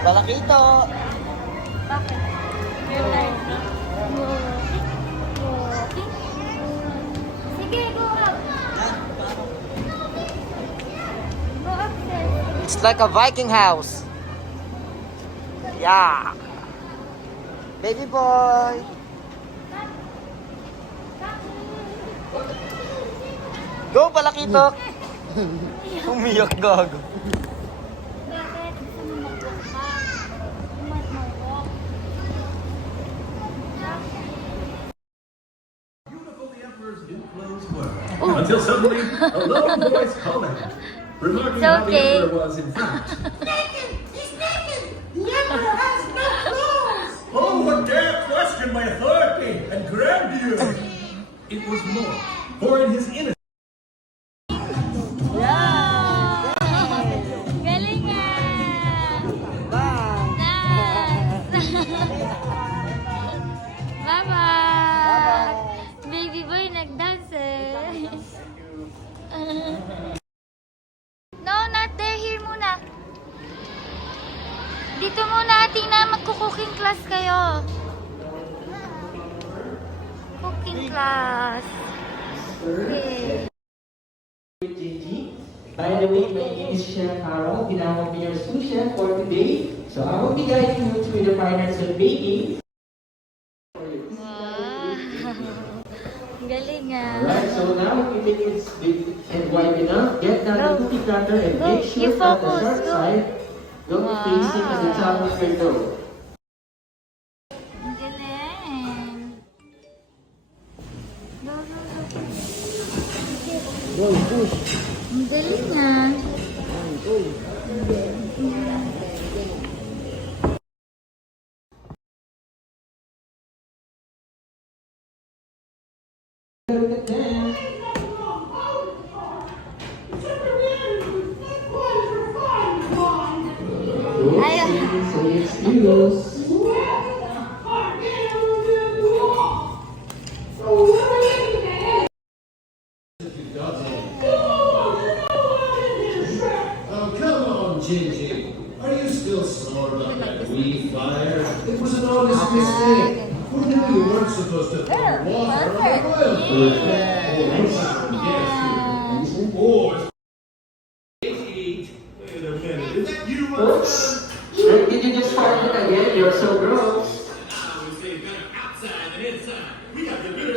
Balakito. Bakit? Sige, go up. Go upstairs. It's like a Viking house. Yeah. Baby boy. Go, Balakito. Umiyak gago. Bakit? Gusto mo mag-walk pa? Mag-walk. Beautiful the emperor's new clothes were. Until suddenly, a low voice called out, remarking how the emperor was in fact naked! He's naked! The emperor has no clothes! Oh, what dare question my authority and grandeur! It was more, for in his innocence. Galing nga! Bye. Bye-bye! Baby boy, nag-dance eh. No, not there. Here muna. Dito muna, Athena. Magko-cooking class kayo. Cooking class. Okay. Gigi. By the way, my name is Chef Harold. Binawag me your sous chef for today. So I will be guiding you through the finance of baking. Wow. Galing ah. Alright, so now if it is big and wide enough, get down the cookie cutter and Go. make You sure that the focus. short Go. side will be facing at the top of your dough. Ang galing. Go, go, go. Go, push. Ang galing ah. Look at that. Ayun. So excuse. Oh, come on, Gigi. Are you still sore about that weed fire? It was an honest mistake. Who knew you weren't supposed to throw water on a oil fire? Yes. Or... Wait a minute, it's you, Oops. Did you just fart it again? You're so gross. We got the beer